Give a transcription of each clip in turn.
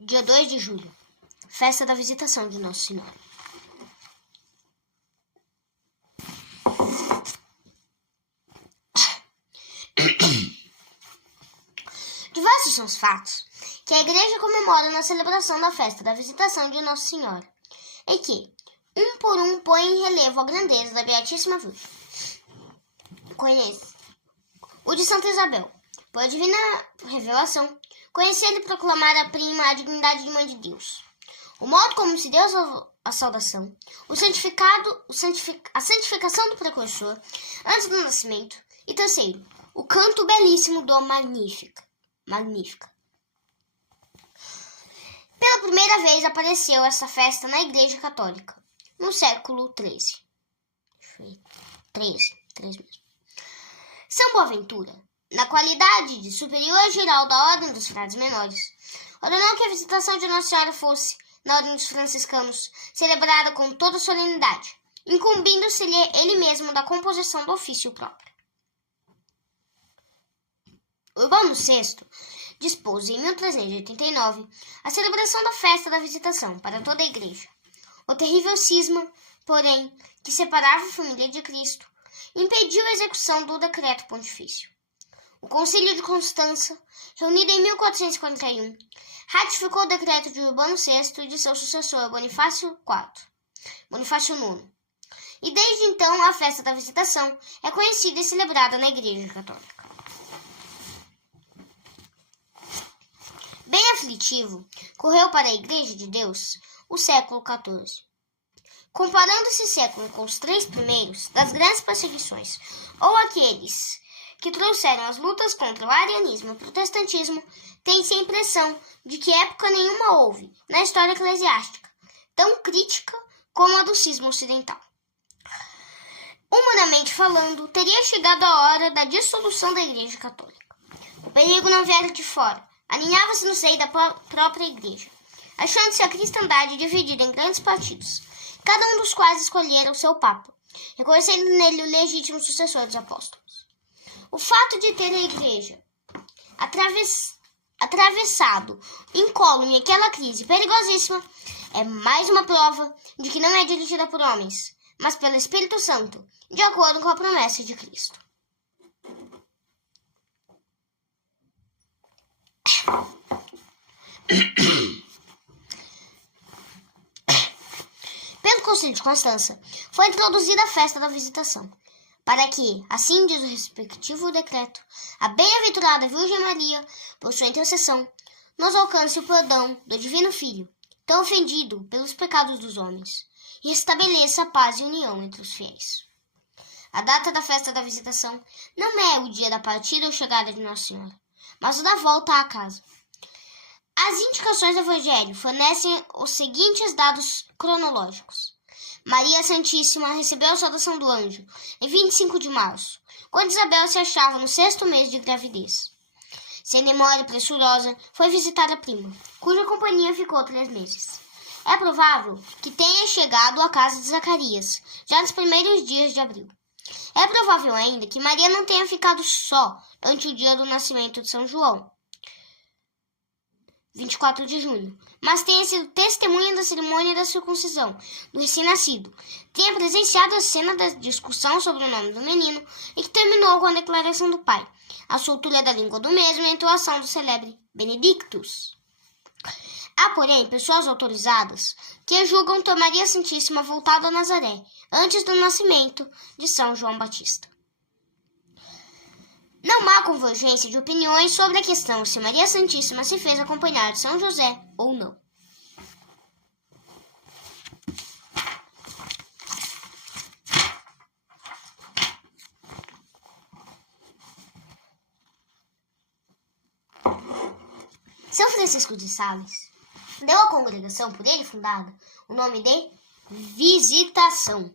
Dia 2 de julho, festa da Visitação de Nossa Senhora. Diversos são os fatos que a Igreja comemora na celebração da festa da Visitação de Nossa Senhora, e que, um por um, põe em relevo a grandeza da Beatíssima Virgem. Conhece o de Santa Isabel, por divina revelação, conhecer e proclamar a prima a dignidade de Mãe de Deus, o modo como se deu a saudação, a santificação do precursor antes do nascimento, e terceiro, o canto belíssimo do Magnífica. Pela primeira vez apareceu essa festa na Igreja Católica, no século XIII. 13 mesmo. São Boaventura, na qualidade de superior geral da Ordem dos Frades Menores, ordenou que a visitação de Nossa Senhora fosse, na Ordem dos Franciscanos, celebrada com toda solenidade, incumbindo-se-lhe ele mesmo da composição do ofício próprio. Urbano VI dispôs, em 1389, a celebração da festa da Visitação para toda a Igreja. O terrível cisma, porém, que separava a família de Cristo, impediu a execução do decreto pontifício. O Concílio de Constança, reunido em 1441, ratificou o decreto de Urbano VI e de seu sucessor Bonifácio IX. E desde então a festa da Visitação é conhecida e celebrada na Igreja Católica. Bem aflitivo correu para a Igreja de Deus o século XIV. Comparando esse século com os 3 primeiros das grandes perseguições, ou aqueles que trouxeram as lutas contra o arianismo e o protestantismo, tem-se a impressão de que época nenhuma houve, na história eclesiástica, tão crítica como a do cisma ocidental. Humanamente falando, teria chegado a hora da dissolução da Igreja Católica. O perigo não viera de fora, aninhava-se no seio da própria Igreja, achando-se a cristandade dividida em grandes partidos, cada um dos quais escolhera o seu Papa, reconhecendo nele o legítimo sucessor dos apóstolos. O fato de ter a Igreja atravessado incólume aquela crise perigosíssima é mais uma prova de que não é dirigida por homens, mas pelo Espírito Santo, de acordo com a promessa de Cristo. Pelo Concílio de Constança, foi introduzida a festa da Visitação, para que, assim diz o respectivo decreto, a bem-aventurada Virgem Maria, por sua intercessão, nos alcance o perdão do Divino Filho, tão ofendido pelos pecados dos homens, e estabeleça a paz e união entre os fiéis. A data da festa da Visitação não é o dia da partida ou chegada de Nossa Senhora, mas o da volta à casa. As indicações do Evangelho fornecem os seguintes dados cronológicos. Maria Santíssima recebeu a saudação do anjo em 25 de março, quando Isabel se achava no 6º mês de gravidez. Sem demora e pressurosa, foi visitar a prima, cuja companhia ficou 3 meses. É provável que tenha chegado à casa de Zacarias, já nos primeiros dias de abril. É provável ainda que Maria não tenha ficado só ante o dia do nascimento de São João, 24 de junho, mas tenha sido testemunha da cerimônia da circuncisão do recém-nascido, tenha presenciado a cena da discussão sobre o nome do menino e que terminou com a declaração do pai, a soltura da língua do mesmo e a entoação do célebre Benedictus. Há, porém, pessoas autorizadas que julgam ter Maria Santíssima voltado a Nazaré antes do nascimento de São João Batista. Não há convergência de opiniões sobre a questão se Maria Santíssima se fez acompanhar de São José ou não. São Francisco de Sales deu à congregação por ele fundada o nome de Visitação.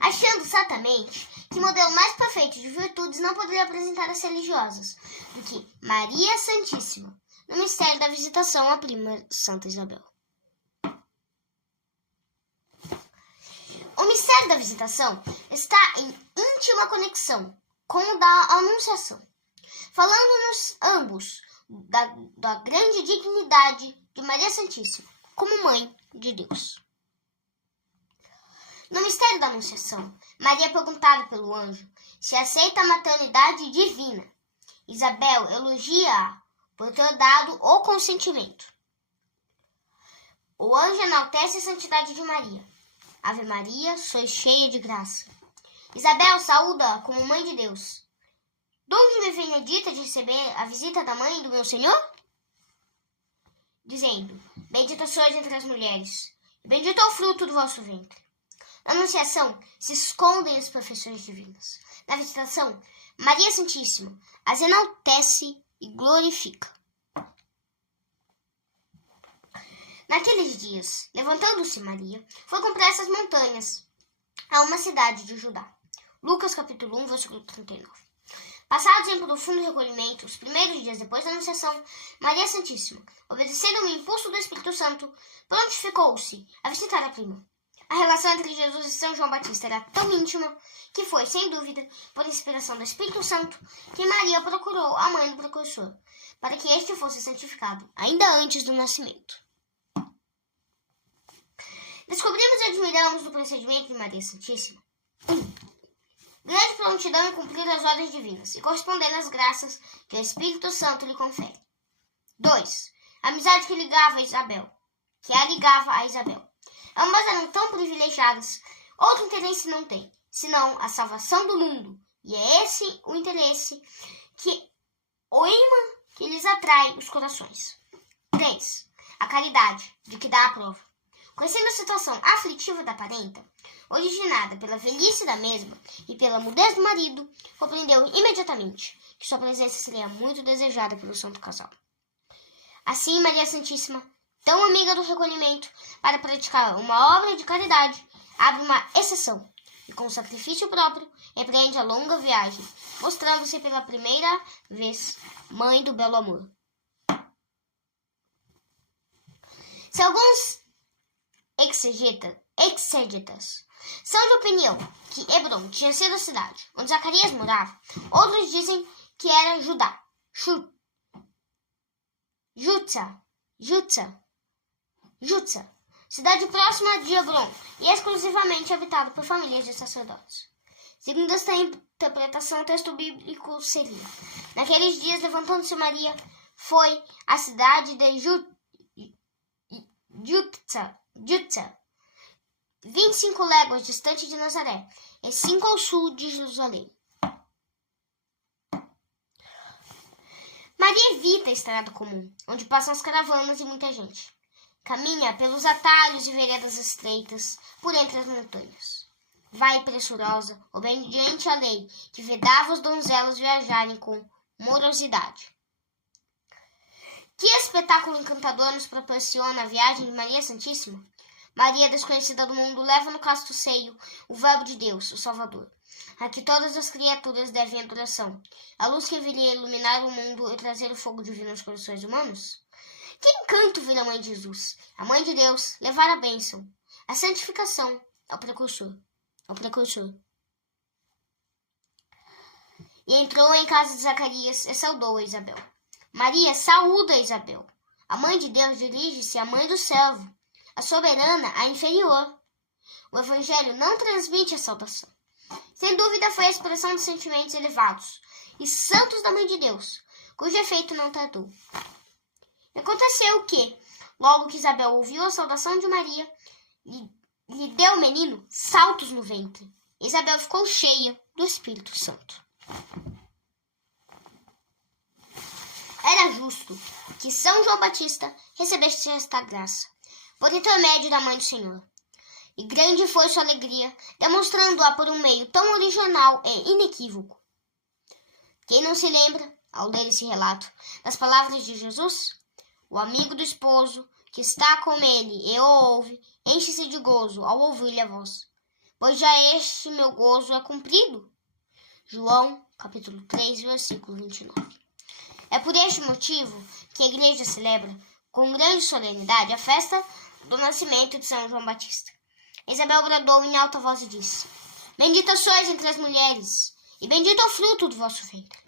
Achando certamente que modelo mais perfeito de virtudes não poderia apresentar as religiosas do que Maria Santíssima no mistério da visitação à prima Santa Isabel. O mistério da visitação está em íntima conexão com o da Anunciação. falando-nos ambos da grande dignidade de Maria Santíssima, como Mãe de Deus. No mistério da Anunciação, Maria é perguntada pelo anjo se aceita a maternidade divina. Isabel elogia-a por ter dado o consentimento. O anjo enaltece a santidade de Maria. Ave Maria, sois cheia de graça. Isabel saúda-a como Mãe de Deus. De onde me vem a dita de receber a visita da mãe do meu Senhor? Dizendo, bendita sois entre as mulheres, e bendito é o fruto do vosso ventre. Na Anunciação se escondem as perfeições divinas. Na visitação, Maria Santíssima as enaltece e glorifica. Naqueles dias, levantando-se Maria, foi com pressa às montanhas, a uma cidade de Judá. Lucas capítulo 1, versículo 39. Passado o tempo do fundo recolhimento, os primeiros dias depois da Anunciação, Maria Santíssima, obedecendo ao impulso do Espírito Santo, prontificou-se a visitar a prima. A relação entre Jesus e São João Batista era tão íntima que foi, sem dúvida, por inspiração do Espírito Santo, que Maria procurou a mãe do precursor, para que este fosse santificado, ainda antes do nascimento. Descobrimos e admiramos do procedimento de Maria Santíssima 1. Grande prontidão em cumprir as ordens divinas e corresponder às graças que o Espírito Santo lhe confere. 2. A amizade que a ligava a Isabel. Ambas eram tão privilegiadas, outro interesse não tem, senão a salvação do mundo, e é esse o interesse o imã que lhes atrai os corações. 3. A caridade, de que dá a prova. Conhecendo a situação aflitiva da parenta, originada pela velhice da mesma e pela mudez do marido, compreendeu imediatamente que sua presença seria muito desejada pelo santo casal. Assim, Maria Santíssima, tão amiga do recolhimento, para praticar uma obra de caridade, abre uma exceção e, com sacrifício próprio, empreende a longa viagem, mostrando-se pela primeira vez mãe do belo amor. Se alguns exegetas são de opinião que Hebron tinha sido a cidade onde Zacarias morava, outros dizem que era Judá, Jutsa, cidade próxima de Hebron e exclusivamente habitada por famílias de sacerdotes. Segundo esta interpretação, o texto bíblico seria: naqueles dias, levantando-se Maria, foi à cidade de Jutsa, 25 léguas distante de Nazaré, e 5 ao sul de Jerusalém. Maria evita a estrada comum, onde passam as caravanas e muita gente. Caminha pelos atalhos e veredas estreitas, por entre as montanhas. Vai pressurosa, obediente à lei, que vedava os donzelos viajarem com morosidade. Que espetáculo encantador nos proporciona a viagem de Maria Santíssima? Maria, desconhecida do mundo, leva no casto seio o Verbo de Deus, o Salvador, a que todas as criaturas devem adoração, a luz que viria iluminar o mundo e trazer o fogo divino aos corações humanos. Que encanto ver a Mãe de Jesus, a Mãe de Deus, levar a bênção, a santificação ao precursor. E entrou em casa de Zacarias e saudou a Isabel. Maria saúda a Isabel. A Mãe de Deus dirige-se à Mãe do servo, a soberana, a inferior. O Evangelho não transmite a saudação. Sem dúvida foi a expressão de sentimentos elevados e santos da Mãe de Deus, cujo efeito não tardou. Aconteceu que, logo que Isabel ouviu a saudação de Maria, lhe deu o menino saltos no ventre. Isabel ficou cheia do Espírito Santo. Era justo que São João Batista recebesse esta graça, por intermédio da Mãe do Senhor. E grande foi sua alegria, demonstrando-a por um meio tão original e inequívoco. Quem não se lembra, ao ler esse relato, das palavras de Jesus? O amigo do esposo, que está com ele e o ouve, enche-se de gozo ao ouvir-lhe a voz, pois já este meu gozo é cumprido. João, capítulo 3, versículo 29. É por este motivo que a Igreja celebra, com grande solenidade, a festa do nascimento de São João Batista. Isabel bradou em alta voz e disse: Bendita sois entre as mulheres, e bendito é o fruto do vosso ventre.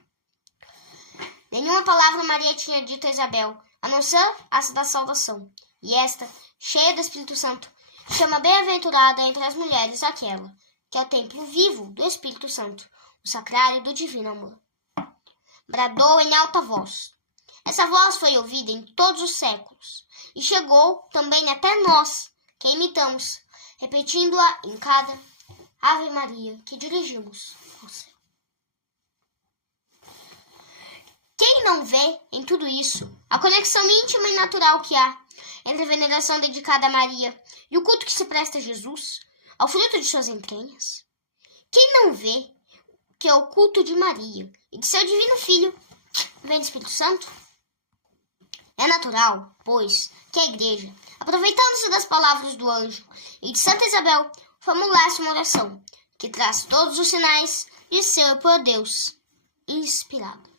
Nenhuma palavra Maria tinha dito a Isabel, a não ser a da saudação. E esta, cheia do Espírito Santo, chama bem-aventurada entre as mulheres aquela, que é o templo vivo do Espírito Santo, o sacrário do divino amor. Bradou em alta voz. Essa voz foi ouvida em todos os séculos, e chegou também até nós, que a imitamos, repetindo-a em cada Ave Maria que dirigimos ao céu. Quem não vê em tudo isso a conexão íntima e natural que há entre a veneração dedicada a Maria e o culto que se presta a Jesus, ao fruto de suas entranhas? Quem não vê que o culto de Maria e de seu divino Filho vem do Espírito Santo? É natural, pois, que a Igreja, aproveitando-se das palavras do anjo e de Santa Isabel, formulasse uma oração que traz todos os sinais de ser por Deus inspirado.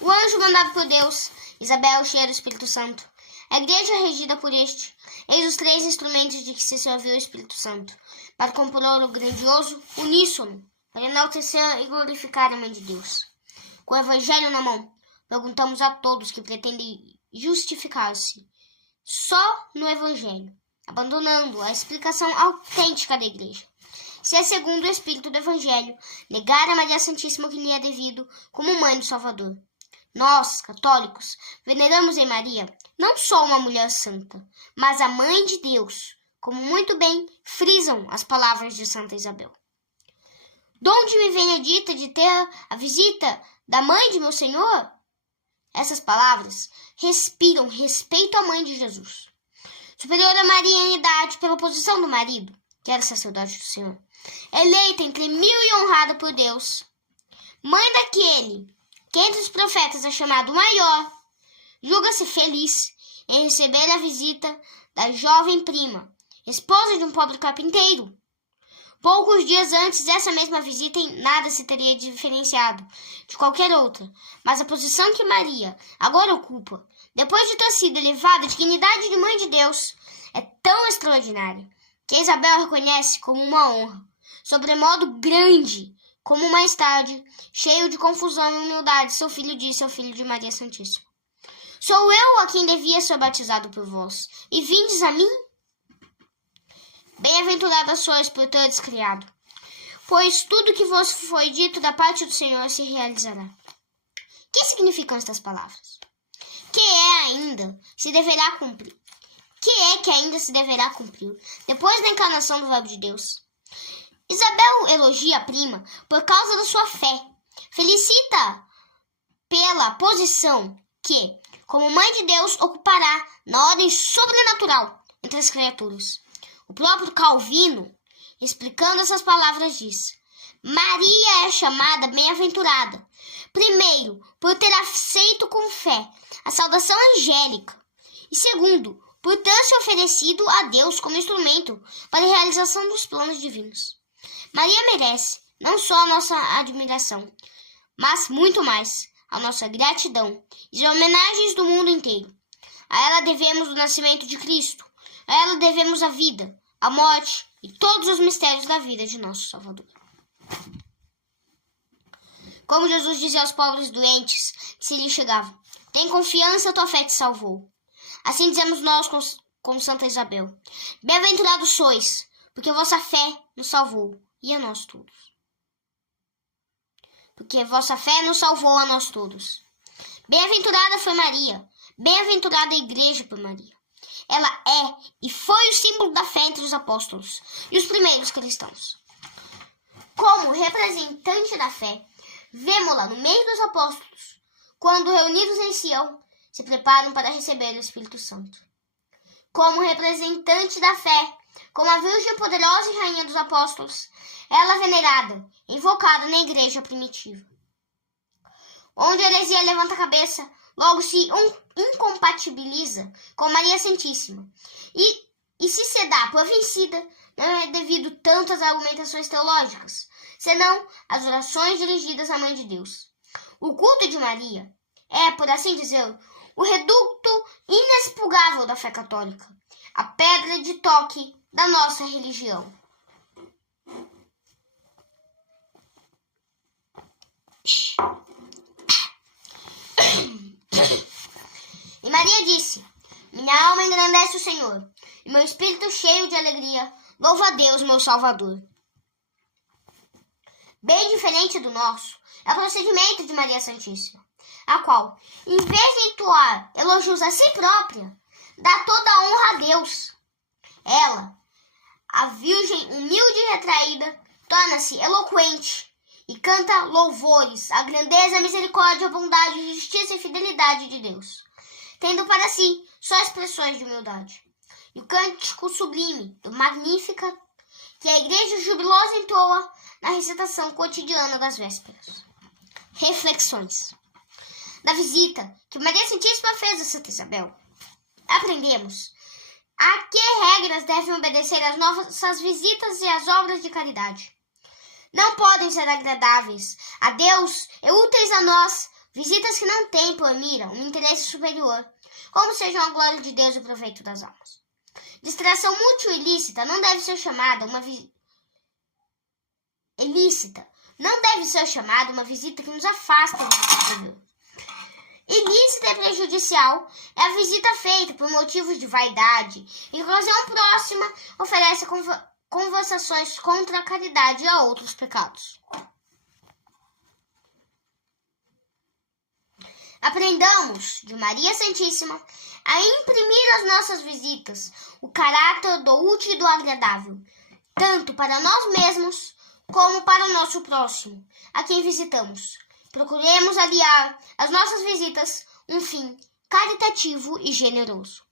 O anjo mandado por Deus, Isabel cheia do Espírito Santo, a Igreja regida por este, eis os 3 instrumentos de que se serviu o Espírito Santo, para compor o grandioso uníssono, para enaltecer e glorificar a Mãe de Deus. Com o Evangelho na mão, perguntamos a todos que pretendem justificar-se só no Evangelho, abandonando a explicação autêntica da Igreja, se é segundo o Espírito do Evangelho, negar a Maria Santíssima o que lhe é devido como Mãe do Salvador. Nós, católicos, veneramos em Maria não só uma mulher santa, mas a Mãe de Deus, como muito bem frisam as palavras de Santa Isabel. Donde me vem a dita de ter a visita da Mãe de meu Senhor? Essas palavras respiram respeito à Mãe de Jesus. Superior a Maria em idade pela posição do marido, que era sacerdote do Senhor, eleita entre 1000 e honrada por Deus, mãe daquele que entre os profetas é chamado maior, julga-se feliz em receber a visita da jovem prima, esposa de um pobre carpinteiro. Poucos dias antes dessa mesma visita, em nada se teria diferenciado de qualquer outra, mas a posição que Maria agora ocupa, depois de ter sido elevada à dignidade de Mãe de Deus, é tão extraordinária que Isabel a reconhece como uma honra, sobremodo grande, como mais tarde, cheio de confusão e humildade, seu filho disse ao filho de Maria Santíssima: Sou eu a quem devia ser batizado por vós, e vindes a mim? Bem-aventurada sois por teres criado, pois tudo que vos foi dito da parte do Senhor se realizará. Que significam estas palavras? Que ainda se deverá cumprir? Que ainda se deverá cumprir depois da encarnação do Verbo de Deus? Isabel elogia a prima por causa da sua fé. Felicita pela posição que, como Mãe de Deus, ocupará na ordem sobrenatural entre as criaturas. O próprio Calvino, explicando essas palavras, diz: Maria é chamada bem-aventurada, primeiro, por ter aceito com fé a saudação angélica, e segundo, por ter se oferecido a Deus como instrumento para a realização dos planos divinos. Maria merece não só a nossa admiração, mas muito mais a nossa gratidão e as homenagens do mundo inteiro. A ela devemos o nascimento de Cristo, a ela devemos a vida, a morte e todos os mistérios da vida de nosso Salvador. Como Jesus dizia aos pobres doentes que se lhe chegavam: tem confiança, tua fé te salvou. Assim dizemos nós com Santa Isabel: bem-aventurados sois, porque a vossa fé nos salvou, e a nós todos. Porque a vossa fé nos salvou a nós todos. Bem-aventurada foi Maria, bem-aventurada a Igreja por Maria. Ela é e foi o símbolo da fé entre os apóstolos e os primeiros cristãos. Como representante da fé, vemo-la no meio dos apóstolos, quando reunidos em Sião, se preparam para receber o Espírito Santo. Como representante da fé, como a Virgem poderosa e Rainha dos Apóstolos, ela é venerada, invocada na Igreja primitiva. Onde a heresia levanta a cabeça, logo se incompatibiliza com Maria Santíssima. E se se dá por vencida, não é devido tanto às argumentações teológicas, senão às orações dirigidas à Mãe de Deus. O culto de Maria é, por assim dizer, o reduto inexpugável da fé católica, a pedra de toque da nossa religião. E Maria disse: minha alma engrandece o Senhor, e meu espírito cheio de alegria louva a Deus, meu Salvador. Bem diferente do nosso é o procedimento de Maria Santíssima, a qual, em vez de entoar elogios a si própria, dá toda a honra a Deus. Ela, a Virgem humilde e retraída, torna-se eloquente e canta louvores à grandeza, à misericórdia, à bondade, justiça e fidelidade de Deus, tendo para si só expressões de humildade. E o cântico sublime do Magnífica, que a igreja jubilosa entoa na recitação cotidiana das vésperas. Reflexões. Da visita que Maria Santíssima fez a Santa Isabel, aprendemos a que regras devem obedecer as nossas visitas e as obras de caridade. Não podem ser agradáveis a Deus e úteis a nós visitas que não têm por mira um interesse superior, como sejam a glória de Deus e o proveito das almas. Distração mútil ilícita não deve ser chamada uma visita que nos afasta do superior. Ilícita e prejudicial é a visita feita por motivos de vaidade, em que a ocasião próxima oferece conversações contra a caridade e a outros pecados. Aprendamos de Maria Santíssima a imprimir às nossas visitas o caráter do útil e do agradável, tanto para nós mesmos como para o nosso próximo, a quem visitamos. Procuremos aliar às nossas visitas um fim caritativo e generoso.